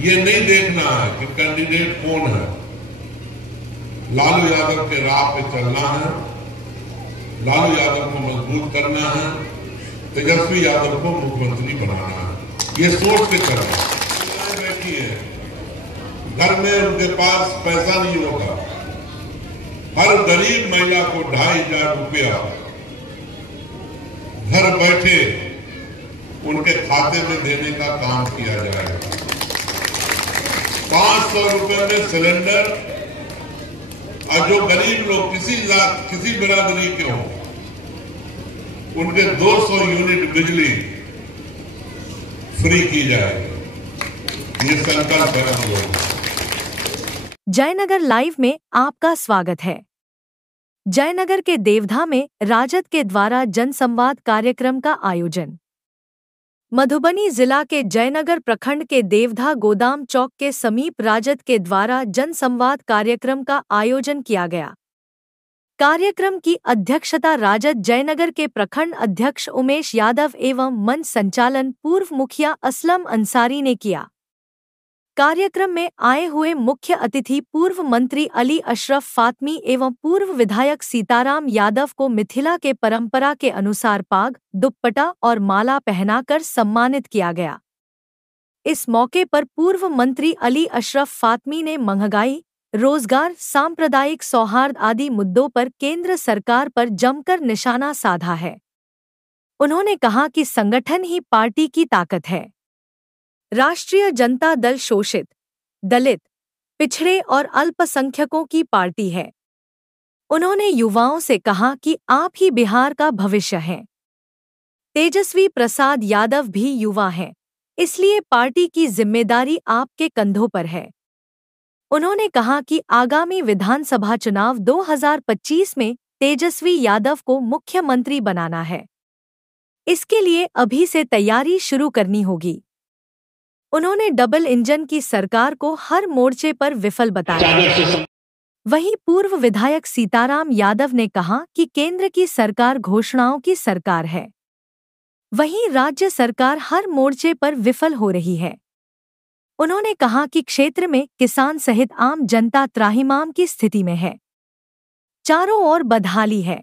ये नहीं देखना है कि कैंडिडेट कौन है। लालू यादव के राह पे चलना है, लालू यादव को मजबूत करना है, तेजस्वी यादव को मुख्यमंत्री बनाना है। ये सोच के चलना। बैठी है घर में, उनके पास पैसा नहीं होगा। हर गरीब महिला को 2,500 रुपया घर बैठे उनके खाते में देने का काम किया जाएगा। 500 रुपए में सिलेंडर, और जो गरीब लोग किसी बिरादरी के हों उनके 200 यूनिट बिजली फ्री की जाएगी। ये संकल्प है हम लोग। जयनगर लाइव में आपका स्वागत है। जयनगर के देवधा में राजद के द्वारा जनसंवाद कार्यक्रम का आयोजन। मधुबनी जिला के जयनगर प्रखंड के देवधा गोदाम चौक के समीप राजद के द्वारा जनसंवाद कार्यक्रम का आयोजन किया गया। कार्यक्रम की अध्यक्षता राजद जयनगर के प्रखंड अध्यक्ष उमेश यादव एवं मंच संचालन पूर्व मुखिया असलम अंसारी ने किया। कार्यक्रम में आए हुए मुख्य अतिथि पूर्व मंत्री अली अशरफ फातमी एवं पूर्व विधायक सीताराम यादव को मिथिला के परंपरा के अनुसार पाग, दुपट्टा और माला पहनाकर सम्मानित किया गया। इस मौके पर पूर्व मंत्री अली अशरफ फातमी ने महंगाई, रोजगार, सांप्रदायिक सौहार्द आदि मुद्दों पर केंद्र सरकार पर जमकर निशाना साधा है। उन्होंने कहा कि संगठन ही पार्टी की ताकत है। राष्ट्रीय जनता दल शोषित, दलित, पिछड़े और अल्पसंख्यकों की पार्टी है। उन्होंने युवाओं से कहा कि आप ही बिहार का भविष्य हैं। तेजस्वी प्रसाद यादव भी युवा हैं, इसलिए पार्टी की जिम्मेदारी आपके कंधों पर है। उन्होंने कहा कि आगामी विधानसभा चुनाव 2025 में तेजस्वी यादव को मुख्यमंत्री बनाना है। इसके लिए अभी से तैयारी शुरू करनी होगी। उन्होंने डबल इंजन की सरकार को हर मोर्चे पर विफल बताया। वहीं पूर्व विधायक सीताराम यादव ने कहा कि केंद्र की सरकार घोषणाओं की सरकार है, वहीं राज्य सरकार हर मोर्चे पर विफल हो रही है। उन्होंने कहा कि क्षेत्र में किसान सहित आम जनता त्राहिमाम की स्थिति में है। चारों ओर बदहाली है।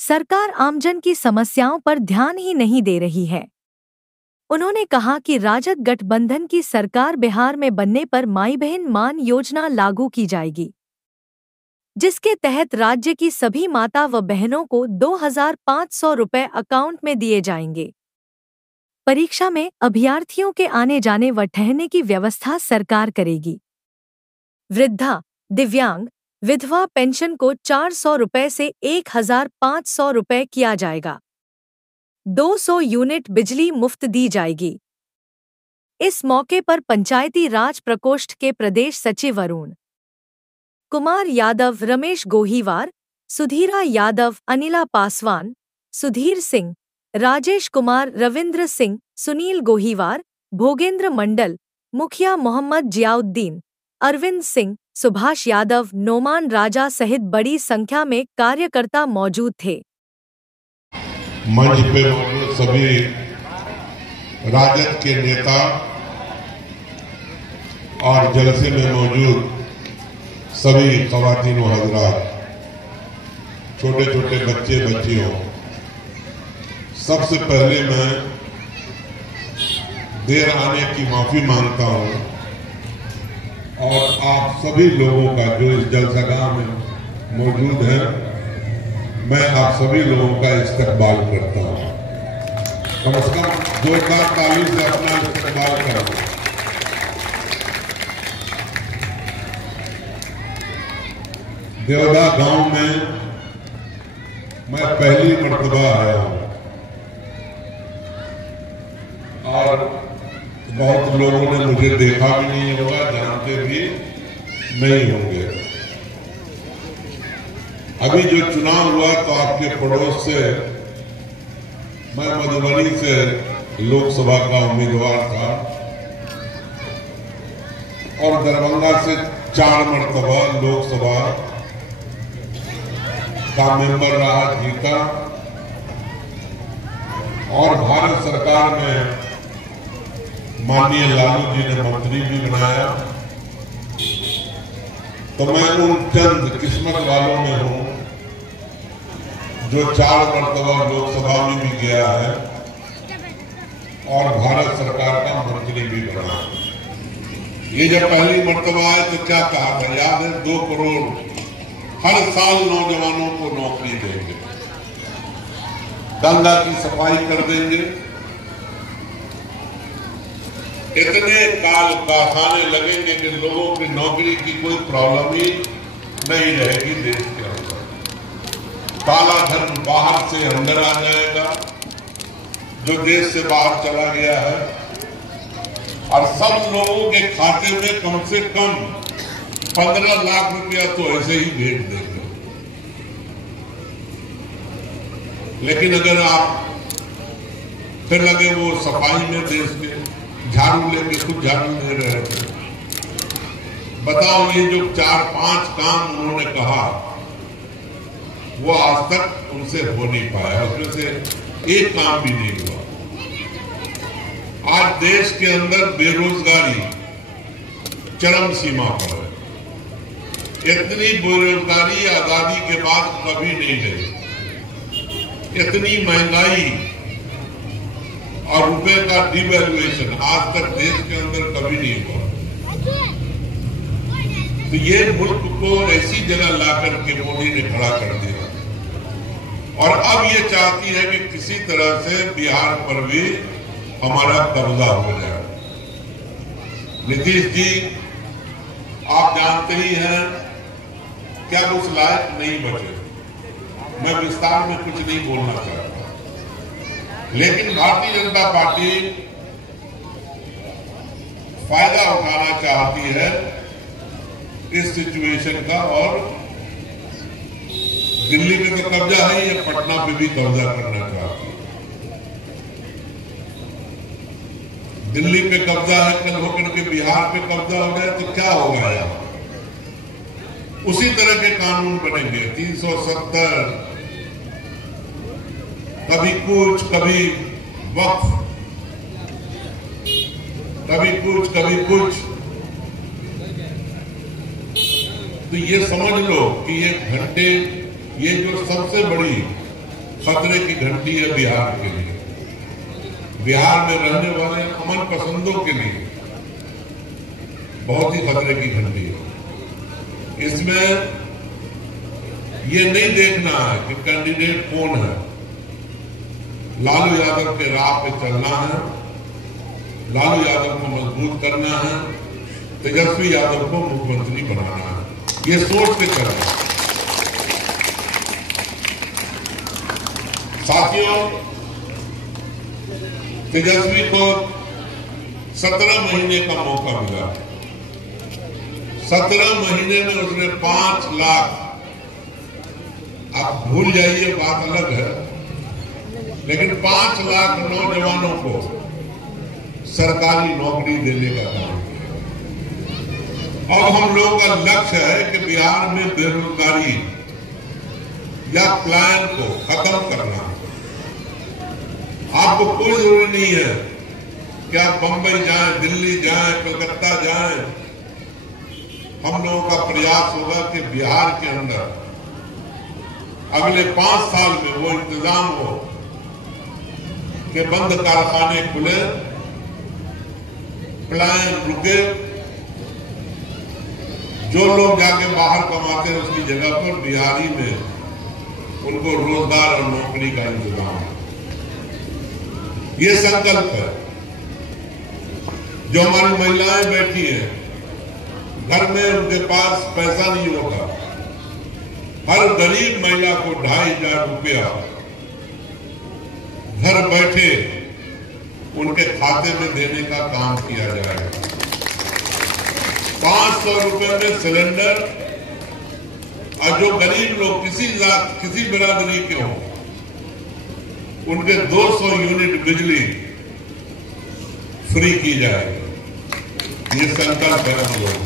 सरकार आमजन की समस्याओं पर ध्यान ही नहीं दे रही है। उन्होंने कहा कि राजद गठबंधन की सरकार बिहार में बनने पर माई बहन मान योजना लागू की जाएगी, जिसके तहत राज्य की सभी माता व बहनों को 2,500 रुपए अकाउंट में दिए जाएंगे। परीक्षा में अभ्यर्थियों के आने जाने व ठहरने की व्यवस्था सरकार करेगी। वृद्धा, दिव्यांग, विधवा पेंशन को 400 रुपए से 1,500 रुपए किया जाएगा। 200 यूनिट बिजली मुफ्त दी जाएगी। इस मौके पर पंचायती राज प्रकोष्ठ के प्रदेश सचिव अरुण कुमार यादव, रमेश गोहीवार, सुधीरा यादव, अनिला पासवान, सुधीर सिंह, राजेश कुमार, रविंद्र सिंह, सुनील गोहीवार, भोगेंद्र मंडल, मुखिया मोहम्मद जियाउद्दीन, अरविंद सिंह, सुभाष यादव, नोमान राजा सहित बड़ी संख्या में कार्यकर्ता मौजूद थे। मंच पे मौजूद सभी राजद के नेता और जलसे में मौजूद सभी ख़वातीन व हज़रात, छोटे छोटे बच्चे बच्चियों, सबसे पहले मैं देर आने की माफी मांगता हूं और आप सभी लोगों का जो इस जलसगाह में मौजूद हैं, मैं आप सभी लोगों का इस्तकबाल करता हूं। कम से कम जोरदार ताली से अपना इस्तकबाल करें। देवदा गांव में मैं पहली मर्तबा आया हूं और बहुत लोगों ने मुझे देखा भी नहीं होगा, जानते भी नहीं होंगे। अभी जो चुनाव हुआ तो आपके पड़ोस से मैं मधुबनी से लोकसभा का उम्मीदवार था और दरभंगा से 4 मर्तबा लोकसभा का मेंबर रहा, जीता और भारत सरकार में माननीय लालू जी ने मंत्री भी बनाया, तो मैं उन चंद किस्मत वालों में हूं जो 4 मरतबा लोकसभा में भी गया है और भारत सरकार का मंत्री भी बना। ये जब पहली मरतबा आए तो क्या कहा था, याद है? 2 करोड़ हर साल नौजवानों को नौकरी देंगे, गंगा की सफाई कर देंगे, इतने काल कारखाने लगेंगे कि लोगों की नौकरी की कोई प्रॉब्लम ही नहीं रहेगी देश के अंदर। काला धन बाहर से अंदर आ जाएगा जो देश से बाहर चला गया है, और सब लोगों के खाते में कम से कम 15 लाख रुपया तो ऐसे ही भेज देंगे। लेकिन अगर आप फिर लगे वो सफाई में देश के झाड़ू लेके खुद झाड़ू दे रहे थे, बताओ ये जो 4-5 काम उन्होंने कहा वो आज तक उनसे हो नहीं पाया, उसमें से एक काम भी नहीं हुआ। आज देश के अंदर बेरोजगारी चरम सीमा पर है। इतनी बेरोजगारी आजादी के बाद कभी नहीं रही, इतनी महंगाई और रुपए का डिवैल्यूएशन आज तक देश के अंदर कभी नहीं हुआ। तो ये मुल्क को ऐसी जगह लाकर के मोदी ने खड़ा कर दिया, और अब ये चाहती है कि किसी तरह से बिहार पर भी हमारा कब्जा हो जाए। नीतीश जी आप जानते ही हैं क्या उस लायक नहीं बचे। मैं विस्तार में कुछ नहीं बोलना चाहता, लेकिन भारतीय जनता पार्टी फायदा उठाना चाहती है इस सिचुएशन का, और दिल्ली पे तो कब्जा है, ये पटना पे भी कब्जा करना चाहती है। दिल्ली पे कब्जा है, कल होकर के बिहार पे कब्जा हो गया तो क्या होगा यार? उसी तरह के कानून बनेंगे, 370, कभी कुछ, कभी वक्फ, कभी कुछ, कभी कुछ। तो ये समझ लो कि ये घंटे, ये जो सबसे बड़ी खतरे की घंटी है बिहार के लिए, बिहार में रहने वाले अमन पसंदों के लिए बहुत ही खतरे की घंटी है। इसमें ये नहीं देखना है कि कैंडिडेट कौन है, लालू यादव के राह पे चलना है, लालू यादव को मजबूत करना है, तेजस्वी यादव को मुख्यमंत्री बनाना है, ये सोच के चलना है। साथियों, तेजस्वी को 17 महीने का मौका मिला, 17 महीने में उसने 5 लाख, आप भूल जाइए बात अलग है, लेकिन 5 लाख नौजवानों को सरकारी नौकरी देने का काम किया। अब हम लोगों का लक्ष्य है कि बिहार में बेरोजगारी या प्लान को खत्म करना। आपको कोई जरूरी नहीं है कि आप बंबई जाएं, दिल्ली जाएं, कलकत्ता जाएं। हम लोगों का प्रयास होगा कि बिहार के अंदर अगले 5 साल में वो इंतजाम हो कि बंद कारखाने खुले, प्लान रुके, जो लोग जाके बाहर कमाते हैं उसकी जगह पर बिहारी में उनको रोजगार और नौकरी का इंतजाम है। ये संकल्प है। जो हमारी महिलाएं बैठी हैं घर में, उनके पास पैसा नहीं होगा, हर गरीब महिला को 2,500 रुपया घर बैठे उनके खाते में देने का काम किया जाएगा। 500 रुपए में सिलेंडर, और जो गरीब लोग किसी बिरादरी के हों उनके 200 यूनिट बिजली फ्री की जाएगी। ये संकल्प है हम लोग।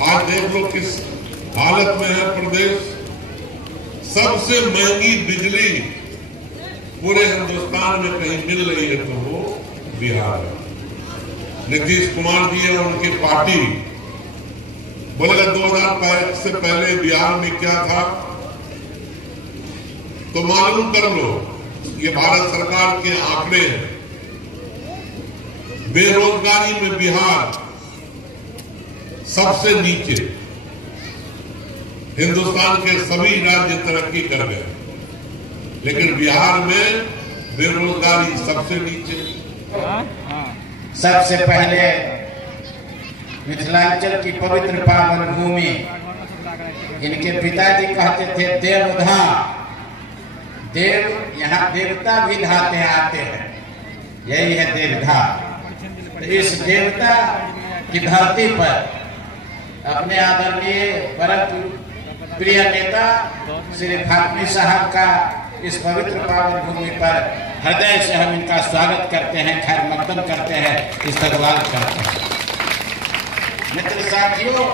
आज देख लो किस हालत में है प्रदेश। सबसे महंगी बिजली पूरे हिंदुस्तान में कहीं मिल रही है तो वो बिहार है। नीतीश कुमार जी और उनकी पार्टी बोलेगा 2005 से पहले बिहार में क्या था, तो मालूम कर लो। ये भारत सरकार के आंकड़े हैं। बेरोजगारी में बिहार सबसे नीचे, हिंदुस्तान के सभी राज्य तरक्की कर गए, लेकिन बिहार में बेरोजगारी सबसे नीचे। सबसे पहले मिथिलांचल की पवित्र पावन भूमि, इनके पिताजी कहते थे देवधाम, देव यहाँ देवता भी धाते आते हैं, यही है देवधाम। तो इस देवता की धरती पर अपने आदरणीय परम प्रिय नेता श्री फातमी साहब का इस पवित्र पावन भूमि पर हृदय से हम इनका स्वागत करते हैं, खैर मकदम करते हैं, इस्तकबाल करते हैं। मित्र साथियों,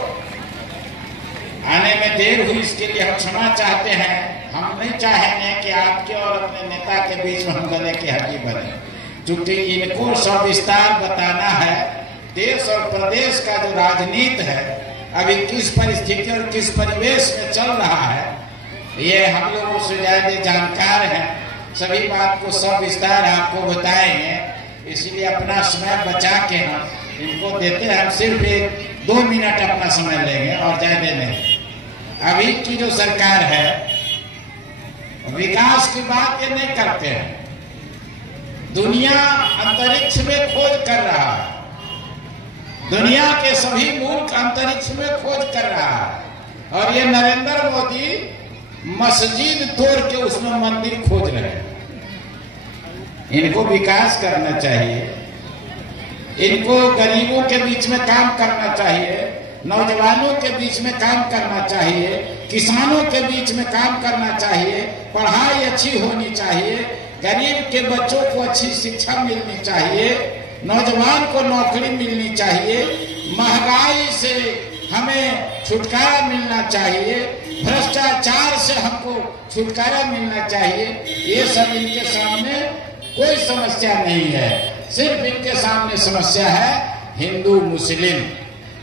आने में देर हुई, इसके लिए हम क्षमा चाहते हैं। हम नहीं चाहेंगे कि आपके और अपने नेता के बीच में हम गले की हड्डी बने, क्योंकि इनको सविस्तार बताना है देश और प्रदेश का जो राजनीति है अभी किस परिस्थिति और किस परिवेश में चल रहा है, ये हम लोगों से ज्यादा जानकार हैं। सभी बात को सविस्तार आपको बताएंगे, इसलिए अपना समय बचा के हम इनको देते हैं। हम सिर्फ 2 मिनट अपना समय लेंगे और ज्यादा नहीं। अभी की जो सरकार है विकास की बात ये नहीं करते हैं। दुनिया अंतरिक्ष में खोज कर रहा है, दुनिया के सभी मुल्क अंतरिक्ष में खोज कर रहा है, और ये नरेंद्र मोदी मस्जिद तोड़ के उसमें मंदिर खोज रहे हैं। इनको विकास करना चाहिए, इनको गरीबों के बीच में काम करना चाहिए, नौजवानों के बीच में काम करना चाहिए, किसानों के बीच में काम करना चाहिए, पढ़ाई अच्छी होनी चाहिए, गरीब के बच्चों को अच्छी शिक्षा मिलनी चाहिए, नौजवान को नौकरी मिलनी चाहिए, महंगाई से हमें छुटकारा मिलना चाहिए, भ्रष्टाचार से हमको छुटकारा मिलना चाहिए। ये सब इनके सामने कोई समस्या नहीं है। सिर्फ इनके सामने समस्या है हिंदू मुस्लिम,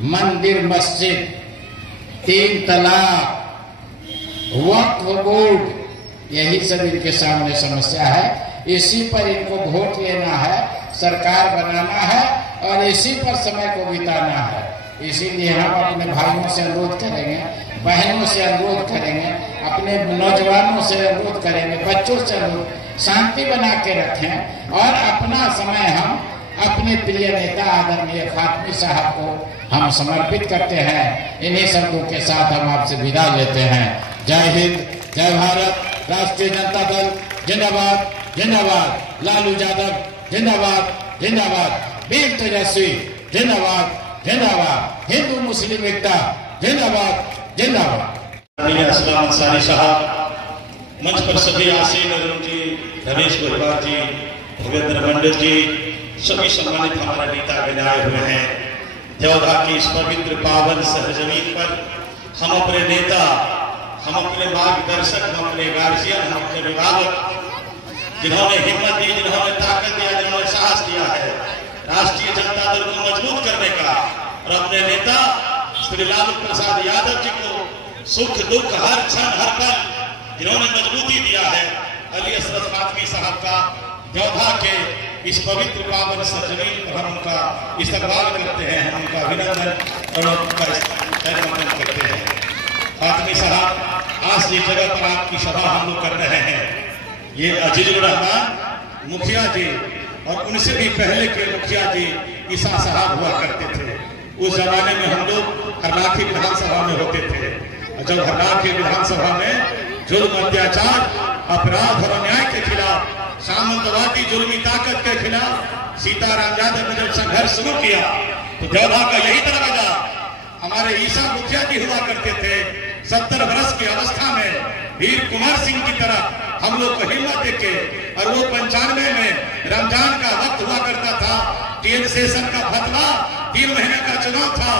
मंदिर मस्जिद, 3 तलाक, वक्फ बोर्ड, यही सब इनके सामने समस्या है। इसी पर इनको वोट लेना है, सरकार बनाना है और इसी पर समय को बिताना है। इसीलिए हम अपने भाइयों से अनुरोध करेंगे, बहनों से अनुरोध करेंगे, अपने नौजवानों से अनुरोध करेंगे, बच्चों से अनुरोध, शांति बना के रखें और अपना समय हम अपने प्रिय नेता आदरणीय फातमी साहब को हम समर्पित करते हैं। इन्हीं शब्दों के साथ हम आपसे विदा लेते हैं। जय हिंद, जय भारत, राष्ट्रीय जनता दल जिंदाबाद जिंदाबाद, लालू यादव जिंदाबाद जिंदाबाद, वीर तेजस्वी जिंदाबाद जिंदाबाद, हिंदू मुस्लिम एकता जिंदाबाद जिंदाबाद। असलाम अंसारी साहब, मंच पर सभी आसीन अरुण जी, रमेश गोहिवार जी, भूपेंद्र मंडल जी, सभी सम्मानित हमारे नेता आए हुए हैं। देवधा की इस पवित्र पावन सरजमीन पर हम अपने नेता, हम अपने मार्गदर्शक, हम अपने गार्जियन, हम अपने अभिभावक, जिन्होंने हिम्मत दी, जिन्होंने ताकत दिया, जिन्होंने साहस दिया है राष्ट्रीय जनता दल को मजबूत करने का, और अपने नेता श्री लालू प्रसाद यादव जी को सुख दुख हर क्षण हर पल जिन्होंने मजबूती दिया है, अली असरफ फातमी साहब का देवधा के इस पवित्र पावन सरजमीन पर हम उनका इस्तकबाल करते हैं, हम उनका अभिनंदन और उनका खैर करते हैं। फातमी साहब, आज जिस जगह पर आपकी सभा हम लोग कर रहे हैं, ये अजीजुर रहमान मुखिया जी और उनसे भी पहले के मुखिया जी ईसा साहब हुआ करते थे। उस जमाने में हम लोग हरलाखी विधानसभा में होते थे। जब हरलाखी विधानसभा में जुल्म, अत्याचार, अपराध और अन्याय के खिलाफ, सामंतवादी जुल्मी ताकत के खिलाफ सीताराम यादव ने जब संघर्ष शुरू किया, तो देवधा का यही दरवाजा हमारे ईसा मुखिया जी हुआ करते थे। 70 वर्ष की अवस्था में वीर कुमार सिंह की तरह हम लोग को हिम्मत देके, और वो 95 में रमजान का वक्त हुआ करता था, टीएन सेशन का फतवा, 3 महीने का चुनाव था,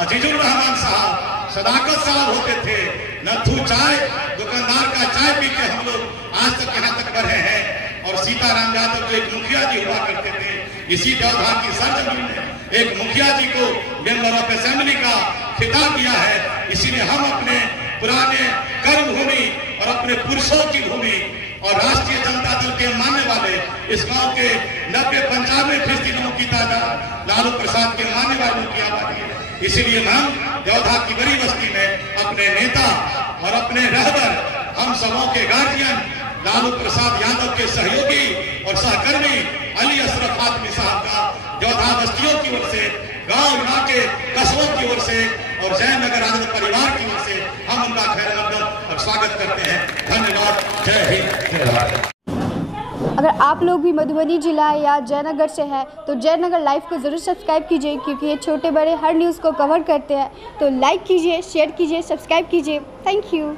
अजीजुर रहमान साहब, सदाकत साहब होते थे, नथू चाय दुकानदार का चाय पी के हम लोग आज तक यहाँ तक बढ़े हैं। और सीताराम यादव जो एक मुखिया जी हुआ करते थे, इसी देवधा की सरजमीन में एक मुखिया जी को मेंबर ऑफ असेंबली का खिताब दिया है। इसीलिए हम अपने पुराने कर्म भूमि और अपने पुरुषों की भूमि और राष्ट्रीय जनता दल के मानने वाले इस गांव के 90-95% लोगों की तादाद लालू प्रसाद के मानने वालों की आबादी है। इसीलिए हम देवधा की बड़ी बस्ती में अपने नेता और अपने रहबर हम सबों के गार्जियन लालू प्रसाद यादव के सहयोगी और सहकर्मी अली अशरफ आदमी साहब का देवधा बस्तियों की ओर से, गांव इलाके कस्बों की ओर से और जयनगर राजद परिवार की ओर से हम उनका खैर मकदम और स्वागत करते हैं। धन्यवाद। जय हिंद, जय भारत। अगर आप लोग भी मधुबनी जिला या जयनगर से हैं तो जयनगर लाइव को ज़रूर सब्सक्राइब कीजिए, क्योंकि ये छोटे बड़े हर न्यूज़ को कवर करते हैं। तो लाइक कीजिए, शेयर कीजिए, सब्सक्राइब कीजिए। Thank you.